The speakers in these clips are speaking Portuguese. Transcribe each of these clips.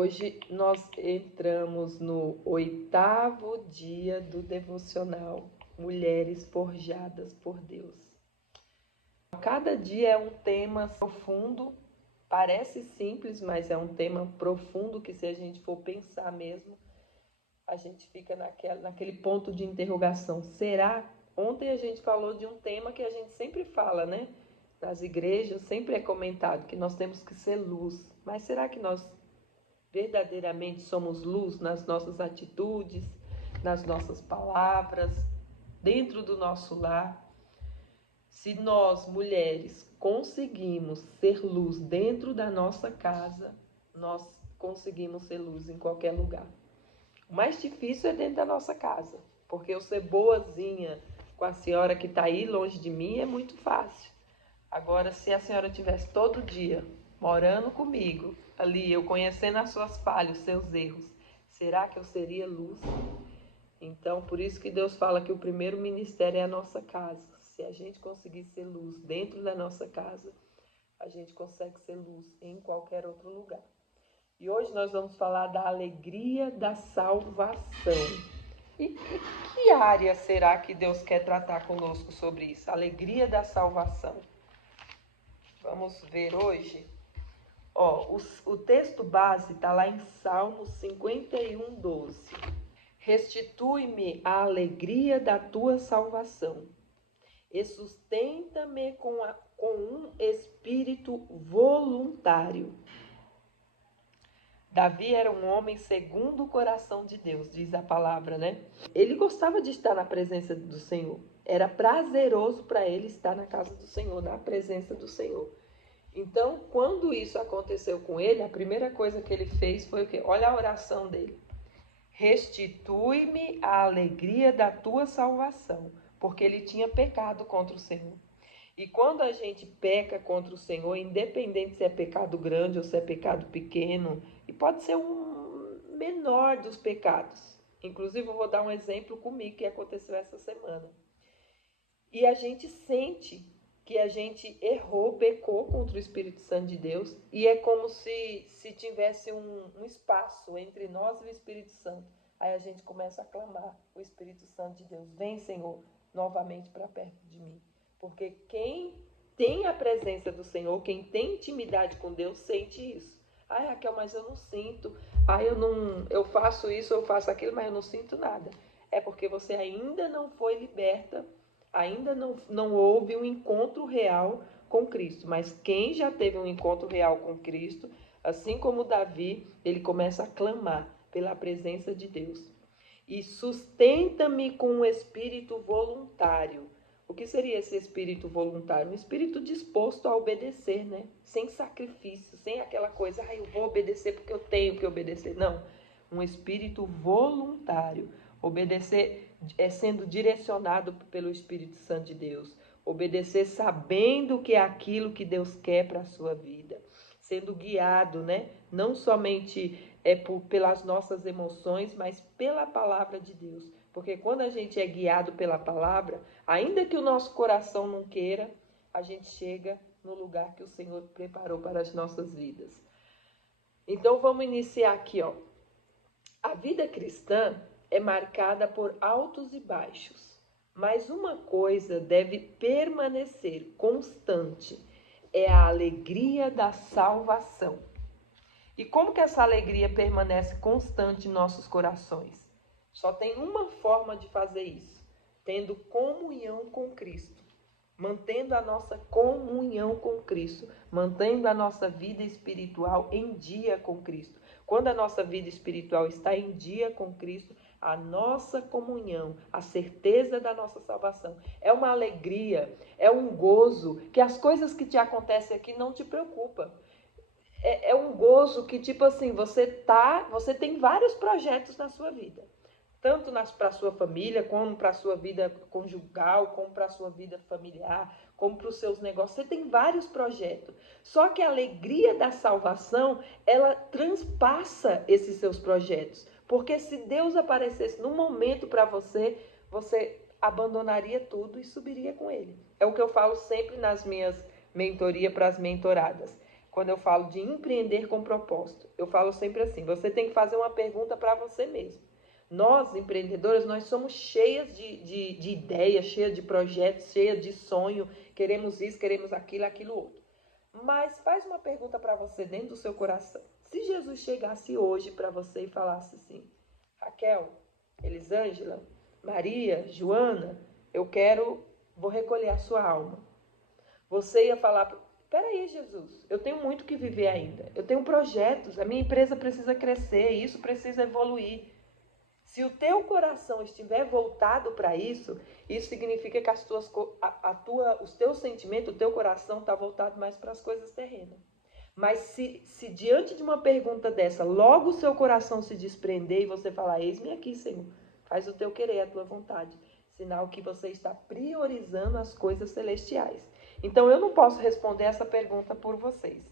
Hoje nós entramos no 8º dia do devocional Mulheres Forjadas por Deus. Cada dia é um tema profundo, parece simples, mas é um tema profundo que, se a gente for pensar mesmo, a gente fica naquele ponto de interrogação. Será? Ontem a gente falou de um tema que a gente sempre fala, né? Nas igrejas sempre é comentado que nós temos que ser luz. Mas será que nós verdadeiramente somos luz nas nossas atitudes, nas nossas palavras, dentro do nosso lar? Se nós, mulheres, conseguimos ser luz dentro da nossa casa, nós conseguimos ser luz em qualquer lugar. O mais difícil é dentro da nossa casa, porque eu ser boazinha com a senhora que está aí longe de mim é muito fácil. Agora, se a senhora tivesse todo dia morando comigo, ali, eu conhecendo as suas falhas, os seus erros, será que eu seria luz? Então, por isso que Deus fala que o primeiro ministério é a nossa casa. Se a gente conseguir ser luz dentro da nossa casa, a gente consegue ser luz em qualquer outro lugar. E hoje nós vamos falar da alegria da salvação. E que área será que Deus quer tratar conosco sobre isso? A alegria da salvação. Vamos ver hoje. O texto base está lá em Salmos 51:12. Restitui-me a alegria da tua salvação e sustenta-me com um espírito voluntário. Davi era um homem segundo o coração de Deus, diz a palavra, né? Ele gostava de estar na presença do Senhor. Era prazeroso para ele estar na casa do Senhor, na presença do Senhor. Então, quando isso aconteceu com ele, a primeira coisa que ele fez foi o quê? Olha a oração dele. Restitui-me a alegria da tua salvação, porque ele tinha pecado contra o Senhor. E quando a gente peca contra o Senhor, independente se é pecado grande ou se é pecado pequeno, e pode ser um menor dos pecados. Inclusive, eu vou dar um exemplo comigo que aconteceu essa semana. E a gente sente que a gente errou, pecou contra o Espírito Santo de Deus, e é como se tivesse um espaço entre nós e o Espírito Santo. Aí a gente começa a clamar o Espírito Santo de Deus: vem, Senhor, novamente para perto de mim. Porque quem tem a presença do Senhor, quem tem intimidade com Deus, sente isso. Ai, Raquel, mas eu não sinto. Ai, eu faço isso, eu faço aquilo, mas eu não sinto nada. É porque você ainda não foi liberta, ainda não houve um encontro real com Cristo. Mas quem já teve um encontro real com Cristo, assim como Davi, ele começa a clamar pela presença de Deus. E sustenta-me com um espírito voluntário. O que seria esse espírito voluntário? Um espírito disposto a obedecer, né? Sem sacrifício, sem aquela coisa, eu vou obedecer porque eu tenho que obedecer. Não, um espírito voluntário. Obedecer é sendo direcionado pelo Espírito Santo de Deus. Obedecer sabendo que é aquilo que Deus quer para a sua vida. Sendo guiado, né? Não somente pelas nossas emoções, mas pela palavra de Deus. Porque quando a gente é guiado pela palavra, ainda que o nosso coração não queira, a gente chega no lugar que o Senhor preparou para as nossas vidas. Então vamos iniciar aqui, ó. A vida cristã é marcada por altos e baixos, mas uma coisa deve permanecer constante, é a alegria da salvação. E como que essa alegria permanece constante em nossos corações? Só tem uma forma de fazer isso: tendo comunhão com Cristo, mantendo a nossa comunhão com Cristo, mantendo a nossa vida espiritual em dia com Cristo. Quando a nossa vida espiritual está em dia com Cristo, a nossa comunhão, a certeza da nossa salvação, é uma alegria, é um gozo, que as coisas que te acontecem aqui não te preocupam. É um gozo que, tipo assim, você tem vários projetos na sua vida. Tanto para a sua família, como para a sua vida conjugal, como para a sua vida familiar, como para os seus negócios. Você tem vários projetos. Só que a alegria da salvação, ela transpassa esses seus projetos. Porque se Deus aparecesse num momento para você, você abandonaria tudo e subiria com Ele. É o que eu falo sempre nas minhas mentorias para as mentoradas. quando eu falo de empreender com propósito, eu falo sempre assim, você tem que fazer uma pergunta para você mesmo. Nós, empreendedores, nós somos cheias de ideias, cheias de projetos, cheias de sonho, queremos isso, queremos aquilo, aquilo outro. Mas faz uma pergunta para você dentro do seu coração. Se Jesus chegasse hoje para você e falasse assim, Raquel, Elisângela, Maria, Joana, vou recolher a sua alma. Você ia falar, peraí, Jesus, eu tenho muito que viver ainda. Eu tenho projetos, a minha empresa precisa crescer, isso precisa evoluir. Se o teu coração estiver voltado para isso, isso significa que os teus sentimentos, o teu coração está voltado mais para as coisas terrenas. Mas se diante de uma pergunta dessa, logo o seu coração se desprender e você falar, eis-me aqui, Senhor, faz o teu querer, a tua vontade. Sinal que você está priorizando as coisas celestiais. Então eu não posso responder essa pergunta por vocês.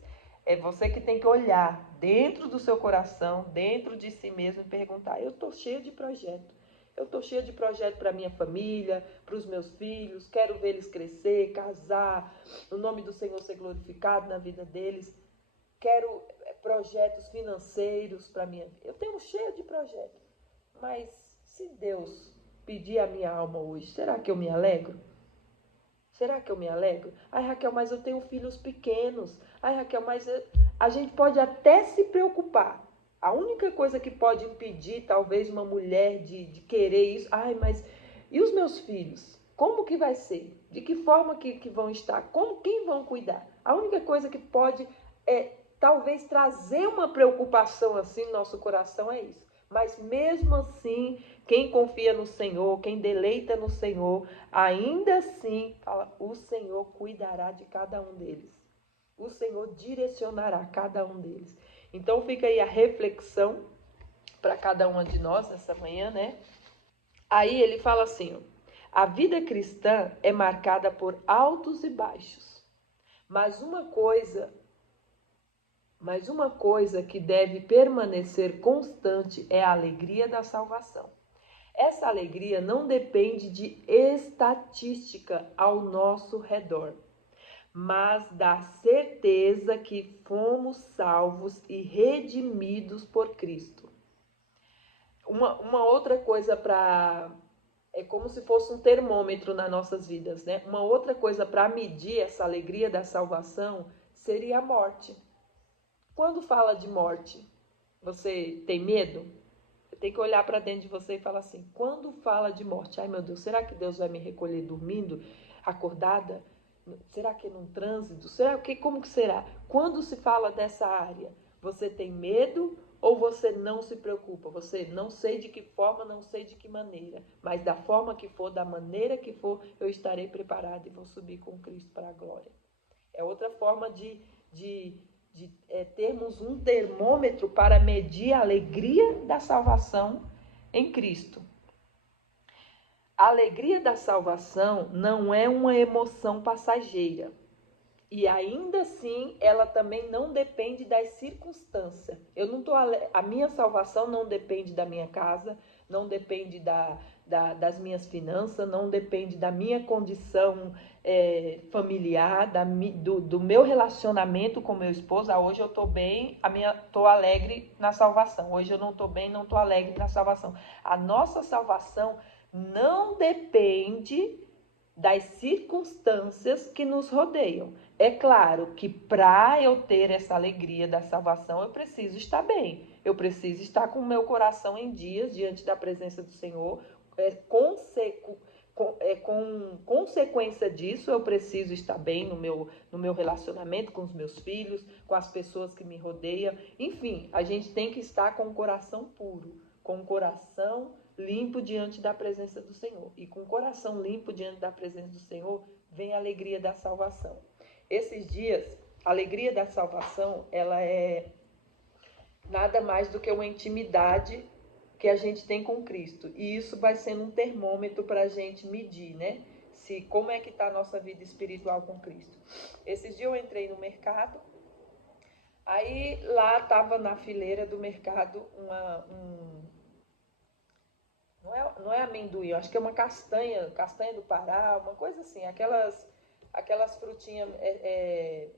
É você que tem que olhar dentro do seu coração, dentro de si mesmo e perguntar, eu estou cheio de projeto. Eu estou cheia de projeto para minha família, para os meus filhos, quero ver eles crescer, casar, o nome do Senhor ser glorificado na vida deles. Quero projetos financeiros para minha vida. Eu tenho cheio de projetos. Mas se Deus pedir a minha alma hoje, será que eu me alegro? Será que eu me alegro? Ai, Raquel, mas eu tenho filhos pequenos. Ai, Raquel, a gente pode até se preocupar. A única coisa que pode impedir, talvez, uma mulher de querer isso. Ai, mas e os meus filhos? Como que vai ser? De que forma que vão estar? Quem vão cuidar? A única coisa que pode, talvez, trazer uma preocupação assim no nosso coração é isso. Mas mesmo assim, quem confia no Senhor, quem deleita no Senhor, ainda assim, fala, o Senhor cuidará de cada um deles. O Senhor direcionará cada um deles. Então fica aí a reflexão para cada uma de nós nessa manhã, né? Aí ele fala assim, ó, a vida cristã é marcada por altos e baixos. Mas uma coisa que deve permanecer constante é a alegria da salvação. Essa alegria não depende de estatística ao nosso redor, mas da certeza que fomos salvos e redimidos por Cristo. Uma outra coisa é como se fosse um termômetro nas nossas vidas, né? Uma outra coisa para medir essa alegria da salvação seria a morte. Quando fala de morte, você tem medo? Você tem que olhar para dentro de você e falar assim, quando fala de morte, ai meu Deus, será que Deus vai me recolher dormindo, acordada? Será que é num trânsito? Como que será? Quando se fala dessa área, você tem medo ou você não se preocupa? Você não sei de que forma, não sei de que maneira, mas da forma que for, da maneira que for, eu estarei preparado e vou subir com Cristo para a glória. É outra forma de termos um termômetro para medir a alegria da salvação em Cristo. A alegria da salvação não é uma emoção passageira. E ainda assim, ela também não depende das circunstâncias. A minha salvação não depende da minha casa, não depende das minhas finanças, não depende da minha condição familiar, do meu relacionamento com meu esposo. Hoje eu estou bem, estou alegre na salvação. Hoje eu não estou bem, não estou alegre na salvação. A nossa salvação não depende das circunstâncias que nos rodeiam. É claro que para eu ter essa alegria da salvação, eu preciso estar bem. Eu preciso estar com o meu coração em dias diante da presença do Senhor. Com consequência disso, eu preciso estar bem no meu relacionamento com os meus filhos, com as pessoas que me rodeiam. Enfim, a gente tem que estar com o coração puro, com o coração limpo diante da presença do Senhor. E com o coração limpo diante da presença do Senhor, vem a alegria da salvação. Esses dias, a alegria da salvação, ela é nada mais do que uma intimidade que a gente tem com Cristo. E isso vai sendo um termômetro para a gente medir, né? Como é que está a nossa vida espiritual com Cristo. Esses dias eu entrei no mercado, aí lá estava na fileira do mercado não é amendoim, eu acho que é uma castanha do Pará, uma coisa assim, aquelas aquelas frutinhas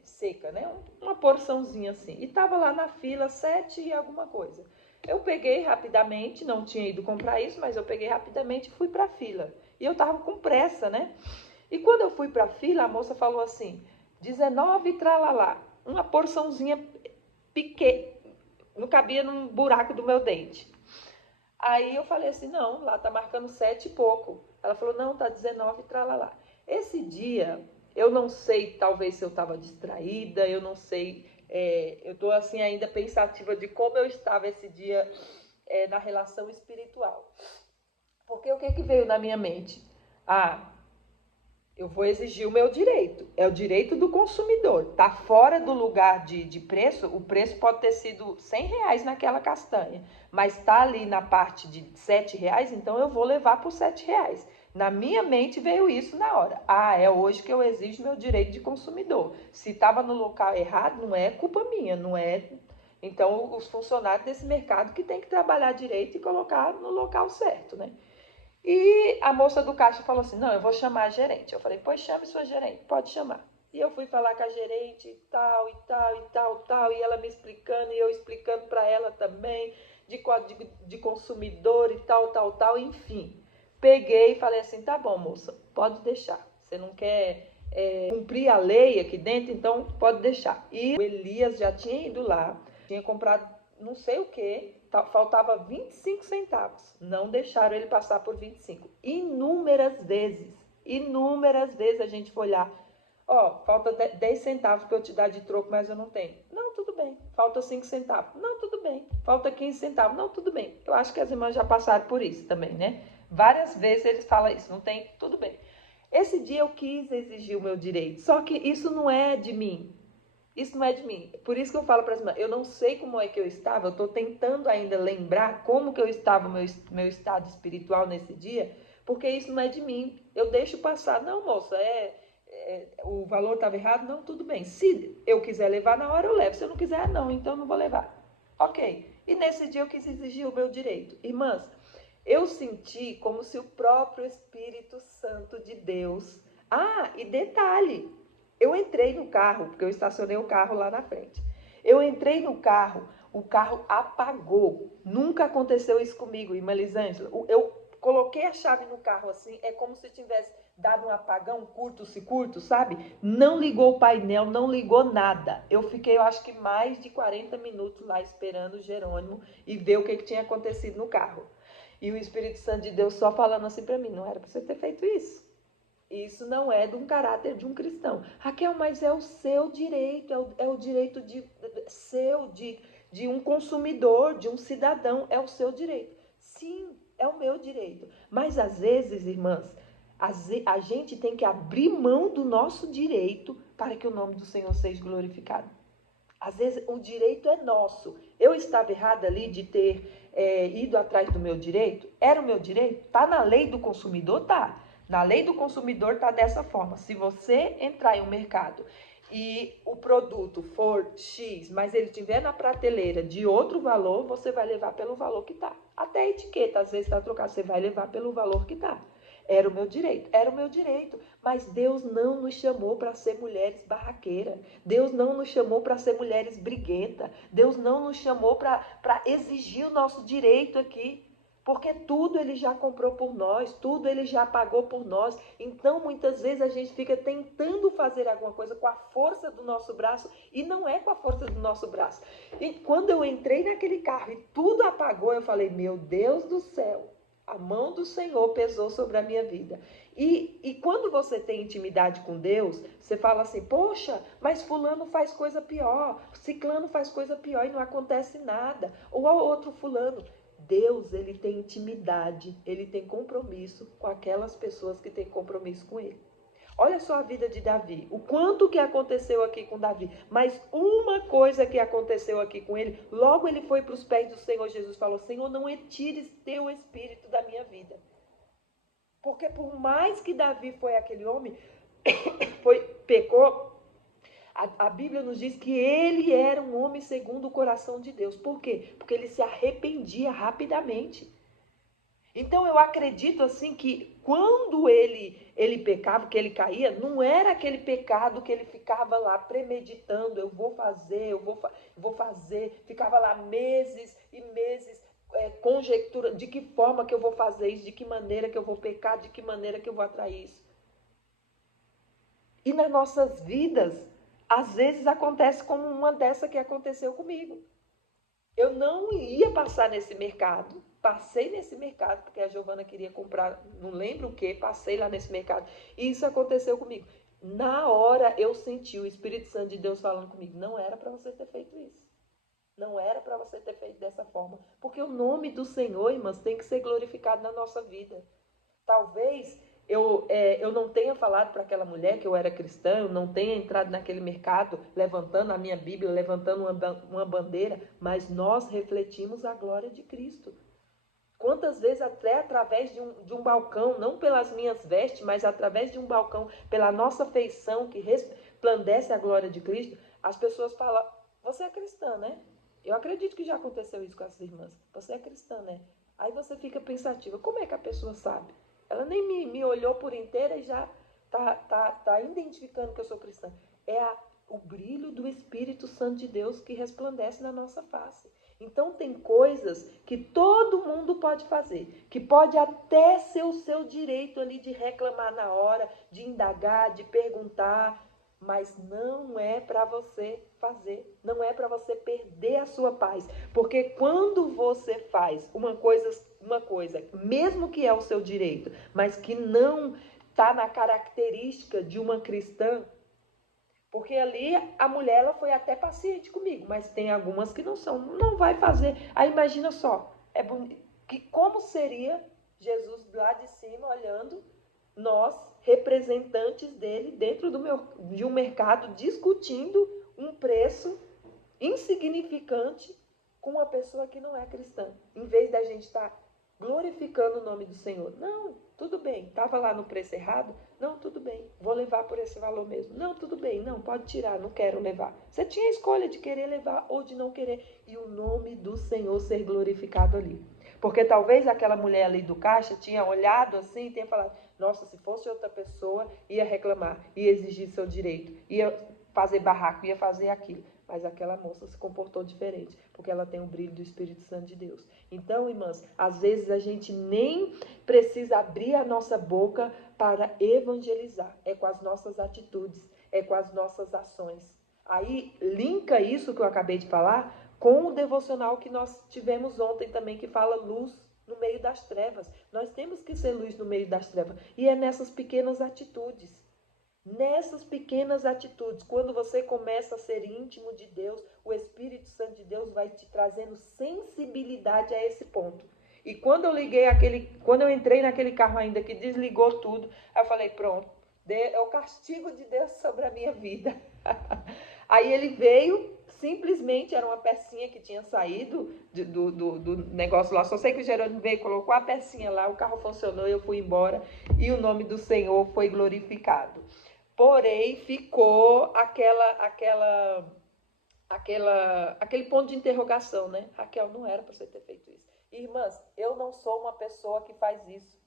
secas, né? Uma porçãozinha assim. E tava lá na fila 7 e alguma coisa. Eu peguei rapidamente, não tinha ido comprar isso, mas eu peguei rapidamente e fui para a fila. E eu tava com pressa, né? E quando eu fui para a fila, a moça falou assim, 19 tralalá, uma porçãozinha pequena, não cabia num buraco do meu dente. Aí eu falei assim, não, lá tá marcando 7 e pouco. Ela falou, não, tá 19 tralalá. Esse dia, eu não sei, talvez se eu estava distraída, eu não sei, eu estou assim ainda pensativa de como eu estava esse dia na relação espiritual. Porque o que veio na minha mente? Eu vou exigir o meu direito. É o direito do consumidor. Está fora do lugar de preço. O preço pode ter sido R$100 naquela castanha. Mas está ali na parte de R$7, então eu vou levar por R$7. Na minha mente veio isso na hora. É hoje que eu exijo meu direito de consumidor. Se estava no local errado, não é culpa minha, não é. Então, os funcionários desse mercado que tem que trabalhar direito e colocar no local certo, né? E a moça do caixa falou assim, não, eu vou chamar a gerente. Eu falei, pois chame sua gerente, pode chamar. E eu fui falar com a gerente e tal, e tal, e tal, tal, e ela me explicando, e eu explicando para ela também, de código de consumidor e tal, tal, tal, enfim. Peguei e falei assim, tá bom, moça, pode deixar. Você não quer cumprir a lei aqui dentro, então pode deixar. E o Elias já tinha ido lá, tinha comprado não sei o que, faltava 25 centavos. Não deixaram ele passar por 25. Inúmeras vezes a gente foi olhar. Falta 10 centavos para eu te dar de troco, mas eu não tenho. Não, tudo bem. Falta 5 centavos. Não, tudo bem. Falta 15 centavos. Não, tudo bem. Eu acho que as irmãs já passaram por isso também, né? Várias vezes eles falam isso. Não tem, tudo bem. Esse dia eu quis exigir o meu direito. Só que isso não é de mim. Isso não é de mim. Por isso que eu falo para as irmãs, eu não sei como é que eu estava, eu estou tentando ainda lembrar como que eu estava, meu estado espiritual nesse dia, porque isso não é de mim. Eu deixo passar. Não, moça, o valor estava errado? Não, tudo bem. Se eu quiser levar na hora, eu levo. Se eu não quiser, não, então eu não vou levar. Ok. E nesse dia eu quis exigir o meu direito. Irmãs, eu senti como se o próprio Espírito Santo de Deus... e detalhe, eu entrei no carro, porque eu estacionei o carro lá na frente. Eu entrei no carro, o carro apagou. Nunca aconteceu isso comigo, irmã Lisângela. Eu coloquei a chave no carro assim, é como se tivesse dado um apagão, curto-circuito, sabe? Não ligou o painel, não ligou nada. Eu fiquei, eu acho que mais de 40 minutos lá esperando o Jerônimo e ver o que tinha acontecido no carro. E o Espírito Santo de Deus só falando assim para mim, não era para você ter feito isso. Isso não é de um caráter de um cristão. Raquel, mas é o seu direito, é o direito de um consumidor, de um cidadão, é o seu direito. Sim, é o meu direito. Mas às vezes, irmãs, a gente tem que abrir mão do nosso direito para que o nome do Senhor seja glorificado. Às vezes o direito é nosso. Eu estava errada ali de ter ido atrás do meu direito? Era o meu direito? Está na lei do consumidor? Tá. Na lei do consumidor está dessa forma. Se você entrar em um mercado e o produto for X, mas ele estiver na prateleira de outro valor, você vai levar pelo valor que está. Até a etiqueta, às vezes está trocada, você vai levar pelo valor que está. Era o meu direito. Mas Deus não nos chamou para ser mulheres barraqueiras. Deus não nos chamou para ser mulheres briguentas. Deus não nos chamou para exigir o nosso direito aqui. Porque tudo ele já comprou por nós, tudo ele já pagou por nós. Então, muitas vezes a gente fica tentando fazer alguma coisa com a força do nosso braço e não é com a força do nosso braço. E quando eu entrei naquele carro e tudo apagou, eu falei, meu Deus do céu, a mão do Senhor pesou sobre a minha vida. E quando você tem intimidade com Deus, você fala assim, poxa, mas fulano faz coisa pior, ciclano faz coisa pior e não acontece nada. Ou ao outro fulano. Deus, ele tem intimidade, ele tem compromisso com aquelas pessoas que têm compromisso com ele. Olha só a vida de Davi, o quanto que aconteceu aqui com Davi, mas uma coisa que aconteceu aqui com ele, logo ele foi para os pés do Senhor Jesus e falou, Senhor, não retires teu espírito da minha vida. Porque por mais que Davi foi aquele homem, pecou, a Bíblia nos diz que ele era um homem segundo o coração de Deus. Por quê? Porque ele se arrependia rapidamente. Então eu acredito assim que quando ele pecava, que ele caía, não era aquele pecado que ele ficava lá premeditando, eu vou fazer, vou fazer, ficava lá meses e meses, conjectura de que forma que eu vou fazer isso, de que maneira que eu vou pecar, de que maneira que eu vou atrair isso. E nas nossas vidas, às vezes acontece como uma dessa que aconteceu comigo. Eu não ia passar nesse mercado, passei nesse mercado, porque a Giovana queria comprar, não lembro o que, passei lá nesse mercado, e isso aconteceu comigo. Na hora eu senti o Espírito Santo de Deus falando comigo, não era para você ter feito isso. Não era para você ter feito dessa forma. Porque o nome do Senhor, irmãs, tem que ser glorificado na nossa vida. Talvez eu não tenha falado para aquela mulher que eu era cristã, eu não tenha entrado naquele mercado levantando a minha Bíblia, levantando uma bandeira, mas nós refletimos a glória de Cristo. Quantas vezes até através de um balcão, não pelas minhas vestes, mas através de um balcão, pela nossa feição que resplandece a glória de Cristo, as pessoas falam, você é cristã, né? Eu acredito que já aconteceu isso com as irmãs. Você é cristã, né? Aí você fica pensativa, como é que a pessoa sabe? Ela nem me olhou por inteira e já tá identificando que eu sou cristã. É o brilho do Espírito Santo de Deus que resplandece na nossa face. Então tem coisas que todo mundo pode fazer, que pode até ser o seu direito ali de reclamar na hora, de indagar, de perguntar, mas não é para você fazer, não é para você perder a sua paz, porque quando você faz uma coisa, mesmo que é o seu direito, mas que não está na característica de uma cristã, porque ali a mulher ela foi até paciente comigo, mas tem algumas que não são, não vai fazer. Aí imagina só, que como seria Jesus lá de cima olhando nós, representantes dele, dentro de um mercado, discutindo um preço insignificante com uma pessoa que não é cristã. Em vez da gente estar glorificando o nome do Senhor. Não, tudo bem. Estava lá no preço errado? Não, tudo bem. Vou levar por esse valor mesmo. Não, tudo bem. Não, pode tirar. Não quero levar. Você tinha a escolha de querer levar ou de não querer. E o nome do Senhor ser glorificado ali. Porque talvez aquela mulher ali do caixa tinha olhado assim e tenha falado, nossa, se fosse outra pessoa, ia reclamar, ia exigir seu direito, ia fazer barraco, ia fazer aquilo. Mas aquela moça se comportou diferente, porque ela tem o brilho do Espírito Santo de Deus. Então, irmãs, às vezes a gente nem precisa abrir a nossa boca para evangelizar. É com as nossas atitudes, é com as nossas ações. Aí, linka isso que eu acabei de falar com o devocional que nós tivemos ontem também, que fala luz no meio das trevas. Nós temos que ser luz no meio das trevas. E é nessas pequenas atitudes. Nessas pequenas atitudes, quando você começa a ser íntimo de Deus, o Espírito Santo de Deus vai te trazendo sensibilidade a esse ponto. E quando eu entrei naquele carro ainda que desligou tudo, eu falei, pronto, é o castigo de Deus sobre a minha vida. Aí ele veio, simplesmente era uma pecinha que tinha saído do negócio lá. Só sei que o Jerônimo veio, colocou a pecinha lá, o carro funcionou, eu fui embora e o nome do Senhor foi glorificado. Porém, ficou aquele ponto de interrogação, né? Raquel, não era para você ter feito isso. Irmãs, eu não sou uma pessoa que faz isso.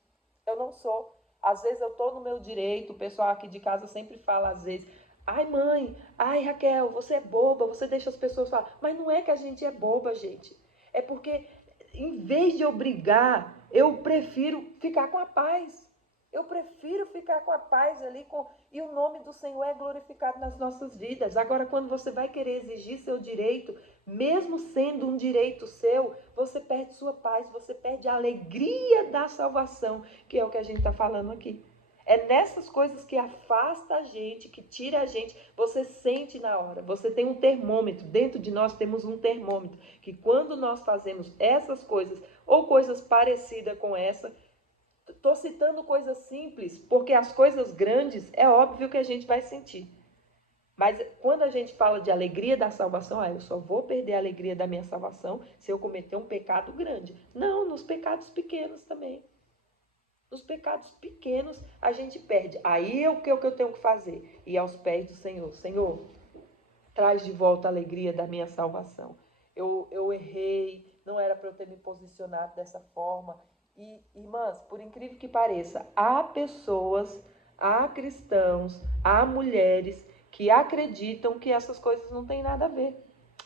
Eu não sou. Às vezes eu estou no meu direito, o pessoal aqui de casa sempre fala às vezes, ai mãe, ai Raquel, você é boba, você deixa as pessoas falar. Mas não é que a gente é boba, gente. É porque, em vez de eu brigar, eu prefiro ficar com a paz. Eu prefiro ficar com a paz ali e o nome do Senhor é glorificado nas nossas vidas. Agora, quando você vai querer exigir seu direito, mesmo sendo um direito seu, você perde sua paz, você perde a alegria da salvação, que é o que a gente está falando aqui. É nessas coisas que afasta a gente, que tira a gente, você sente na hora. Você tem um termômetro, dentro de nós temos um termômetro, que quando nós fazemos essas coisas, ou coisas parecidas com essa, estou citando coisas simples, porque as coisas grandes é óbvio que a gente vai sentir. Mas quando a gente fala de alegria da salvação, eu só vou perder a alegria da minha salvação se eu cometer um pecado grande. Não, nos pecados pequenos também. Nos pecados pequenos a gente perde. Aí é o que eu tenho que fazer? Ir aos pés do Senhor. Senhor, traz de volta a alegria da minha salvação. Eu errei, não era para eu ter me posicionado dessa forma. E, irmãs, por incrível que pareça, há pessoas, há cristãos, há mulheres que acreditam que essas coisas não têm nada a ver.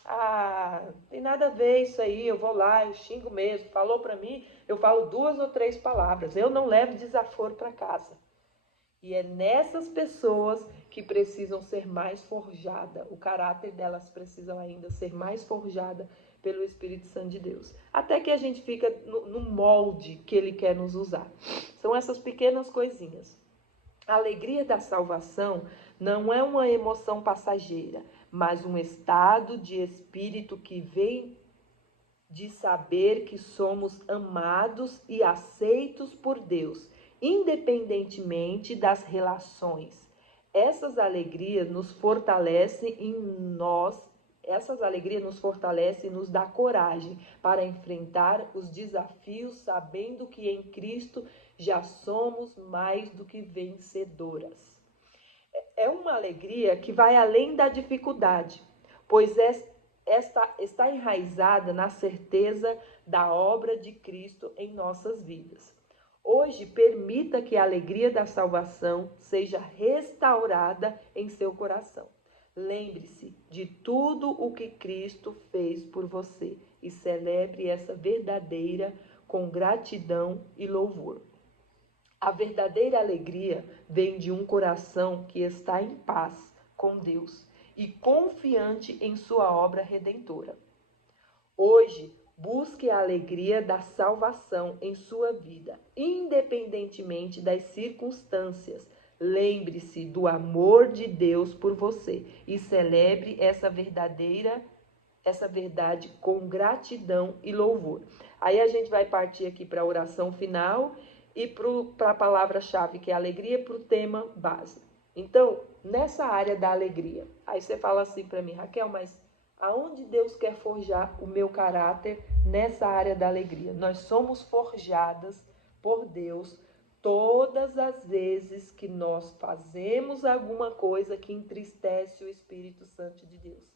Ah, tem nada a ver isso aí, eu vou lá, eu xingo mesmo. Falou para mim, eu falo 2 ou 3 palavras. Eu não levo desaforo para casa. E é nessas pessoas que precisam ser mais forjada. O caráter delas precisa ainda ser mais forjada pelo Espírito Santo de Deus. Até que a gente fica no molde que ele quer nos usar. São essas pequenas coisinhas. A alegria da salvação não é uma emoção passageira, mas um estado de espírito que vem de saber que somos amados e aceitos por Deus, independentemente das relações. Essas alegrias nos fortalecem em nós, essas alegrias nos fortalecem e nos dá coragem para enfrentar os desafios, sabendo que em Cristo já somos mais do que vencedoras. É uma alegria que vai além da dificuldade, pois esta está enraizada na certeza da obra de Cristo em nossas vidas. Hoje, permita que a alegria da salvação seja restaurada em seu coração. Lembre-se de tudo o que Cristo fez por você e celebre essa verdadeira com gratidão e louvor. A verdadeira alegria vem de um coração que está em paz com Deus e confiante em sua obra redentora. Hoje, busque a alegria da salvação em sua vida, independentemente das circunstâncias. Lembre-se do amor de Deus por você e celebre essa verdade com gratidão e louvor. Aí a gente vai partir aqui para a oração final e para a palavra-chave, que é alegria, para o tema base. Então, nessa área da alegria, aí você fala assim para mim, Raquel, mas aonde Deus quer forjar o meu caráter nessa área da alegria? Nós somos forjadas por Deus todas as vezes que nós fazemos alguma coisa que entristece o Espírito Santo de Deus.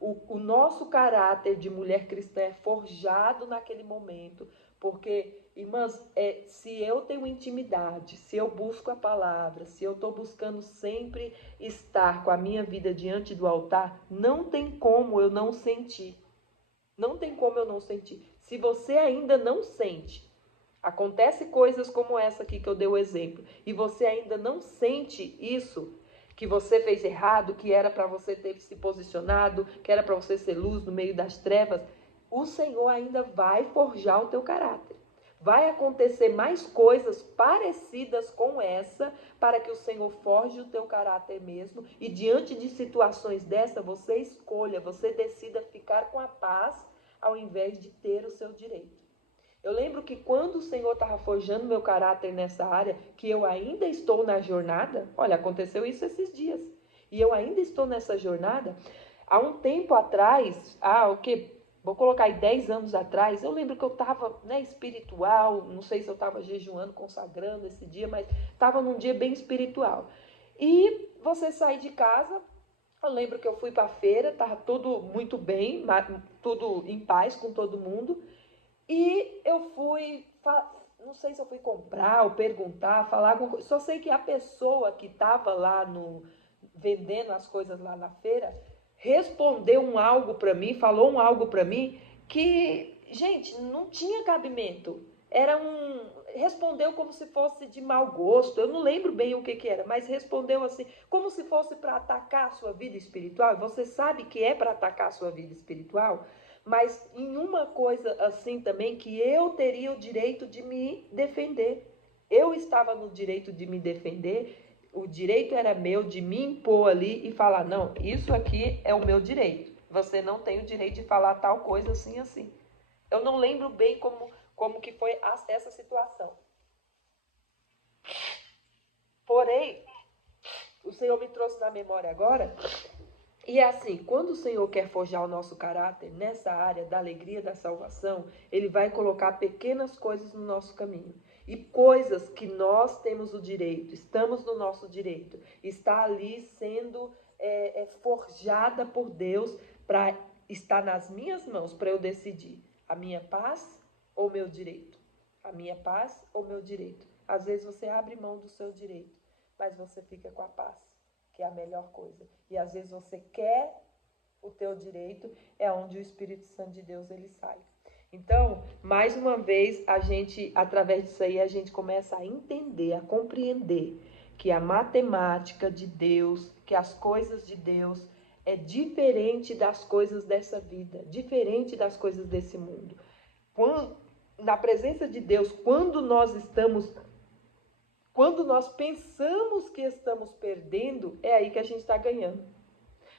O nosso caráter de mulher cristã é forjado naquele momento, porque, irmãs, se eu tenho intimidade, se eu busco a palavra, se eu estou buscando sempre estar com a minha vida diante do altar, não tem como eu não sentir. Não tem como eu não sentir. Se você ainda não sente, acontece coisas como essa aqui que eu dei o exemplo, e você ainda não sente isso, que você fez errado, que era para você ter se posicionado, que era para você ser luz no meio das trevas, o Senhor ainda vai forjar o teu caráter. Vai acontecer mais coisas parecidas com essa para que o Senhor forje o teu caráter mesmo e diante de situações dessa você escolha, você decida ficar com a paz ao invés de ter o seu direito. Eu lembro que quando o Senhor estava forjando meu caráter nessa área, que eu ainda estou na jornada, olha, aconteceu isso esses dias, e eu ainda estou nessa jornada, há um tempo atrás, vou colocar aí 10 anos atrás, eu lembro que eu estava espiritual, não sei se eu estava jejuando, consagrando esse dia, mas estava num dia bem espiritual. E você sai de casa, eu lembro que eu fui para a feira, estava tudo muito bem, tudo em paz com todo mundo, e eu fui, não sei se eu fui comprar ou perguntar, falar alguma coisa. Só sei que a pessoa que estava lá vendendo as coisas lá na feira respondeu um algo para mim, falou um algo para mim que, gente, não tinha cabimento. Respondeu como se fosse de mau gosto. Eu não lembro bem o que era, mas respondeu assim, como se fosse para atacar a sua vida espiritual. Você sabe que é para atacar a sua vida espiritual? Mas em uma coisa assim também que eu teria o direito de me defender. Eu estava no direito de me defender, o direito era meu de me impor ali e falar, não, isso aqui é o meu direito. Você não tem o direito de falar tal coisa assim, assim. Eu não lembro bem como que foi essa situação. Porém, o Senhor me trouxe na memória agora. E é assim, quando o Senhor quer forjar o nosso caráter nessa área da alegria da salvação, Ele vai colocar pequenas coisas no nosso caminho. E coisas que nós temos o direito, estamos no nosso direito, está ali sendo forjada por Deus para estar nas minhas mãos, para eu decidir a minha paz ou meu direito? A minha paz ou meu direito? Às vezes você abre mão do seu direito, mas você fica com a paz, que é a melhor coisa. E às vezes você quer o teu direito, é onde o Espírito Santo de Deus ele sai. Então, mais uma vez, a gente, através disso aí, a gente começa a entender, a compreender que a matemática de Deus, que as coisas de Deus é diferente das coisas dessa vida, diferente das coisas desse mundo. Quando, na presença de Deus, quando nós pensamos que estamos perdendo, é aí que a gente está ganhando.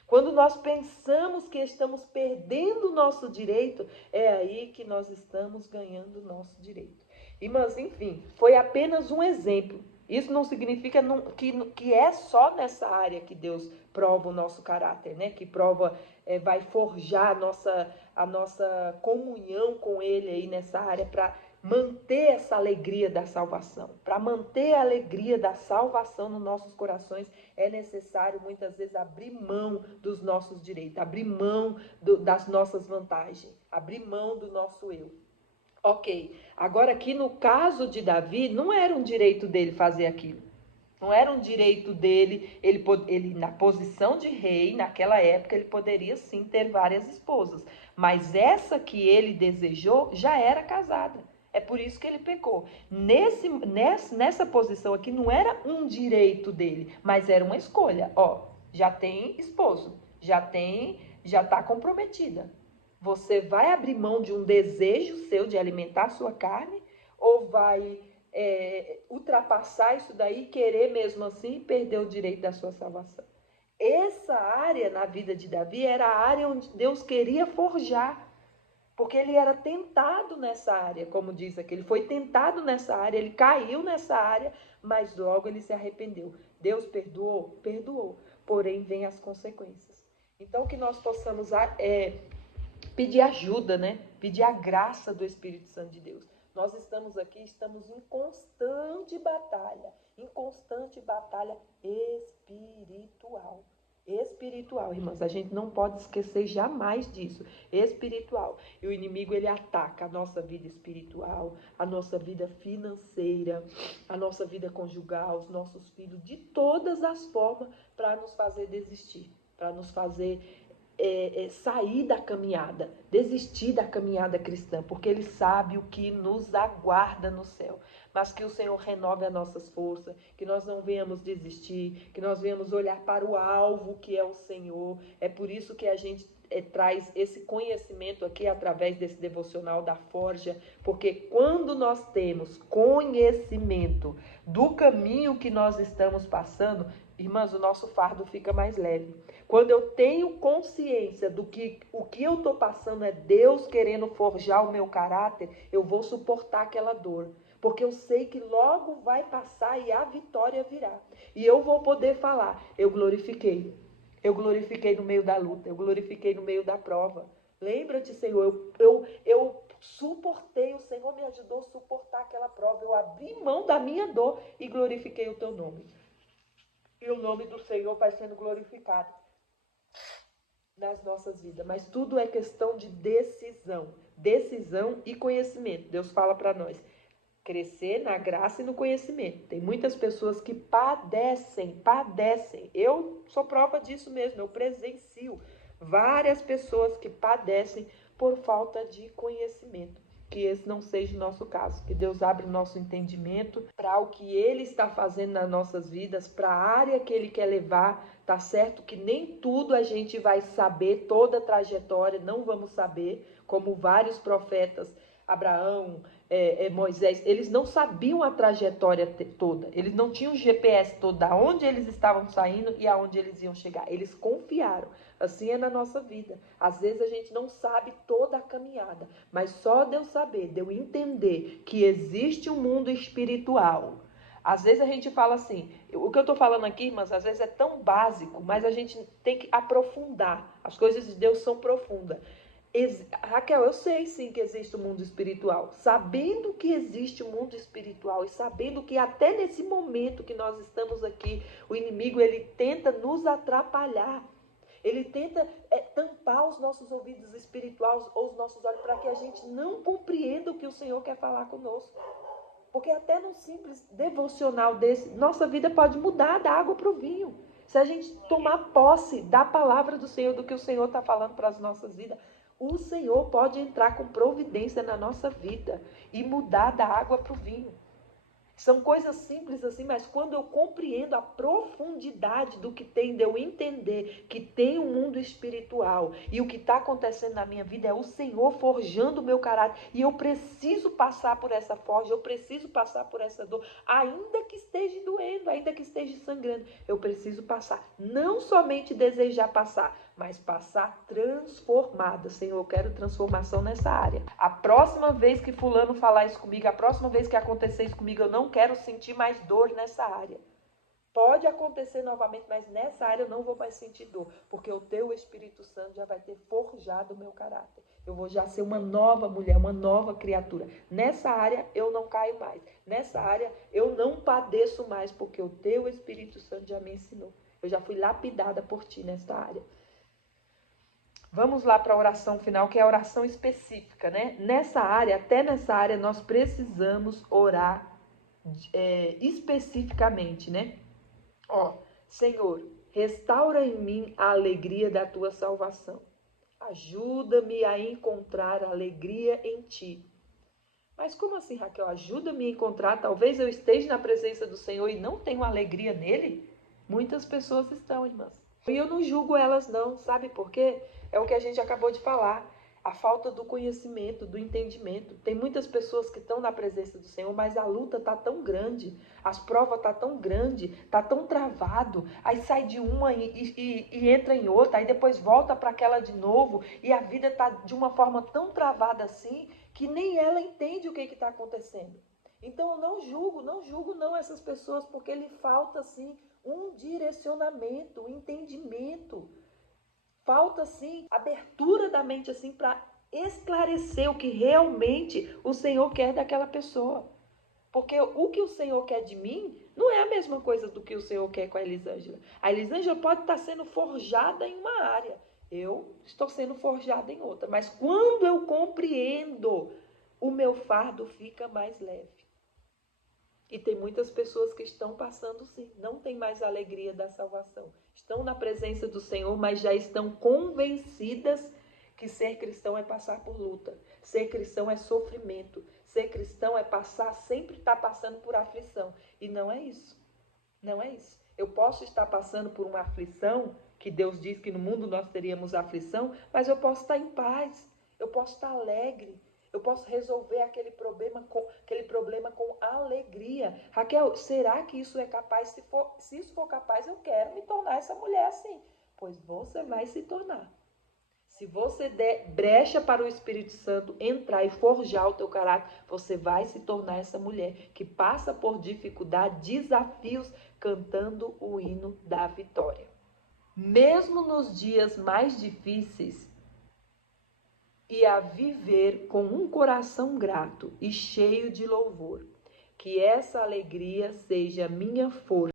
Quando nós pensamos que estamos perdendo o nosso direito, é aí que nós estamos ganhando o nosso direito. Irmãs, enfim, foi apenas um exemplo. Isso não significa que é só nessa área que Deus prova o nosso caráter, né? Que prova, vai forjar a nossa comunhão com Ele aí nessa área para manter essa alegria da salvação. Para manter a alegria da salvação nos nossos corações, é necessário muitas vezes abrir mão dos nossos direitos, abrir mão das nossas vantagens, abrir mão do nosso eu. Ok, agora aqui no caso de Davi, não era um direito dele fazer aquilo. Não era um direito dele, ele na posição de rei, naquela época, ele poderia sim ter várias esposas. Mas essa que ele desejou já era casada. É por isso que ele pecou. Nessa posição aqui não era um direito dele, mas era uma escolha. Ó, já tem esposo, já está comprometida. Você vai abrir mão de um desejo seu de alimentar sua carne ou vai ultrapassar isso daí e querer mesmo assim perder o direito da sua salvação? Essa área na vida de Davi era a área onde Deus queria forjar. Porque ele era tentado nessa área, como diz aqui, ele foi tentado nessa área, ele caiu nessa área, mas logo ele se arrependeu. Deus perdoou? Perdoou. Porém, vem as consequências. Então, que nós possamos pedir ajuda, né? Pedir a graça do Espírito Santo de Deus. Nós estamos aqui, estamos em constante batalha espiritual. Espiritual, irmãs, a gente não pode esquecer jamais disso, espiritual. E o inimigo, ele ataca a nossa vida espiritual, a nossa vida financeira, a nossa vida conjugal, os nossos filhos, de todas as formas, para nos fazer desistir, para nos fazer sair da caminhada, desistir da caminhada cristã, porque ele sabe o que nos aguarda no céu. Mas que o Senhor renove as nossas forças, que nós não venhamos desistir, que nós venhamos olhar para o alvo que é o Senhor. É por isso que a gente traz esse conhecimento aqui através desse devocional da Forja, porque quando nós temos conhecimento do caminho que nós estamos passando, irmãs, o nosso fardo fica mais leve. Quando eu tenho consciência do que o que eu estou passando é Deus querendo forjar o meu caráter, eu vou suportar aquela dor. Porque eu sei que logo vai passar e a vitória virá. E eu vou poder falar, eu glorifiquei. Eu glorifiquei no meio da luta, eu glorifiquei no meio da prova. Lembra-te, Senhor, eu suportei, o Senhor me ajudou a suportar aquela prova. Eu abri mão da minha dor e glorifiquei o teu nome. E o nome do Senhor vai sendo glorificado nas nossas vidas. Mas tudo é questão de decisão. Decisão e conhecimento. Deus fala para nós. Crescer na graça e no conhecimento. Tem muitas pessoas que padecem. Eu sou prova disso mesmo, eu presencio várias pessoas que padecem por falta de conhecimento. Que esse não seja o nosso caso, que Deus abra o nosso entendimento para o que Ele está fazendo nas nossas vidas, para a área que Ele quer levar. Tá certo que nem tudo a gente vai saber, toda a trajetória, não vamos saber, como vários profetas, Abraão, Moisés, eles não sabiam a trajetória toda, eles não tinham o GPS todo, de onde eles estavam saindo e aonde eles iam chegar, eles confiaram. Assim é na nossa vida, às vezes a gente não sabe toda a caminhada, mas só de eu saber, de eu entender que existe um mundo espiritual. Às vezes a gente fala assim, o que eu estou falando aqui, mas às vezes é tão básico, mas a gente tem que aprofundar, as coisas de Deus são profundas. Raquel, eu sei sim que existe o mundo espiritual. Sabendo que existe o mundo espiritual e sabendo que até nesse momento que nós estamos aqui, o inimigo ele tenta nos atrapalhar. Ele tenta tampar os nossos ouvidos espirituais ou os nossos olhos para que a gente não compreenda o que o Senhor quer falar conosco. Porque até num simples devocional desse, nossa vida pode mudar da água para o vinho. Se a gente tomar posse da palavra do Senhor, do que o Senhor está falando para as nossas vidas, o Senhor pode entrar com providência na nossa vida e mudar da água para o vinho. São coisas simples assim, mas quando eu compreendo a profundidade do que tem de eu entender que tem um mundo espiritual e o que está acontecendo na minha vida é o Senhor forjando o meu caráter e eu preciso passar por essa forja, eu preciso passar por essa dor, ainda que esteja doendo, ainda que esteja sangrando, eu preciso passar. Não somente desejar passar, mas passar transformada. Senhor, eu quero transformação nessa área. A próxima vez que fulano falar isso comigo, a próxima vez que acontecer isso comigo, eu não quero sentir mais dor nessa área. Pode acontecer novamente, mas nessa área eu não vou mais sentir dor, porque o teu Espírito Santo já vai ter forjado o meu caráter. Eu vou já ser uma nova mulher, uma nova criatura. Nessa área eu não caio mais. Nessa área eu não padeço mais, porque o teu Espírito Santo já me ensinou. Eu já fui lapidada por ti nessa área. Vamos lá para a oração final, que é a oração específica, né? Nessa área, até nessa área, nós precisamos orar especificamente, né? Senhor, restaura em mim a alegria da tua salvação. Ajuda-me a encontrar alegria em ti. Mas como assim, Raquel? Ajuda-me a encontrar, talvez eu esteja na presença do Senhor e não tenho alegria nele? Muitas pessoas estão, irmãs. E eu não julgo elas não, sabe por quê? É o que a gente acabou de falar. A falta do conhecimento, do entendimento. Tem muitas pessoas que estão na presença do Senhor, mas a luta está tão grande, as provas estão tão grande, está tão travado, aí sai de uma e entra em outra, aí depois volta para aquela de novo, e a vida está de uma forma tão travada assim, que nem ela entende o que está acontecendo. Então eu não julgo não essas pessoas, porque lhe falta assim um direcionamento, um entendimento. Falta, sim, abertura da mente, assim, para esclarecer o que realmente o Senhor quer daquela pessoa. Porque o que o Senhor quer de mim não é a mesma coisa do que o Senhor quer com a Elisângela. A Elisângela pode estar sendo forjada em uma área. Eu estou sendo forjada em outra. Mas quando eu compreendo, o meu fardo fica mais leve. E tem muitas pessoas que estão passando sim, não tem mais a alegria da salvação. Estão na presença do Senhor, mas já estão convencidas que ser cristão é passar por luta. Ser cristão é sofrimento. Ser cristão é passar, sempre estar passando por aflição. E não é isso. Não é isso. Eu posso estar passando por uma aflição, que Deus diz que no mundo nós teríamos aflição, mas eu posso estar em paz. Eu posso estar alegre. Eu posso resolver aquele problema com alegria. Raquel, será que isso é capaz? Se isso for capaz, eu quero me tornar essa mulher assim. Pois você vai se tornar. Se você der brecha para o Espírito Santo entrar e forjar o teu caráter, você vai se tornar essa mulher que passa por dificuldade, desafios, cantando o hino da vitória. Mesmo nos dias mais difíceis, e a viver com um coração grato e cheio de louvor. Que essa alegria seja minha força